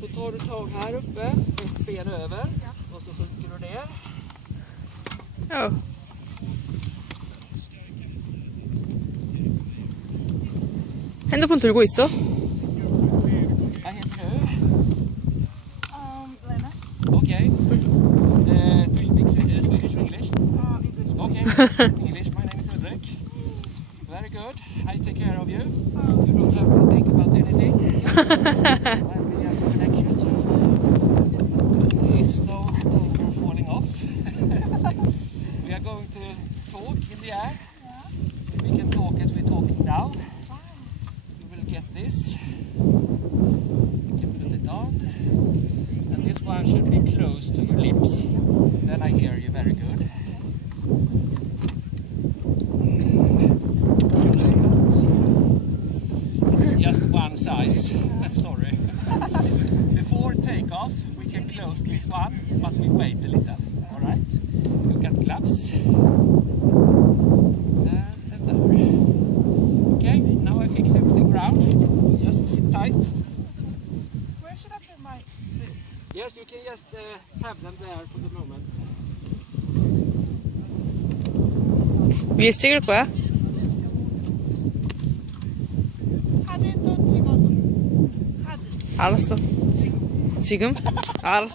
Så tar du tag här uppe, ett ben över, och så sjunker du ner. Ja. 핸드폰 들고 있어? Vad heter du? Lena. Okej. Do you speak Swedish or English? English. Okay. English. My name is Ulrik. Very good. I take care of you. You don't have to think about anything. I will just connect you to. It's no danger of falling off. We are going to talk in the air. We can talk as we're talking now. You will get this. You can put it on. And this one should be close to your lips. Then I hear you very good. It's just one size. Sorry. Before takeoff, we can close this one, but we wait a little. All right. You get gloves. There and there. Okay. Now I fix everything around. Just sit tight. Where should I put my suit? Yes, you can just have them there for the moment. 위에서 찍을 거야? 사진 좀 찍어줘. 사진. 알았어. 지금? 알았어.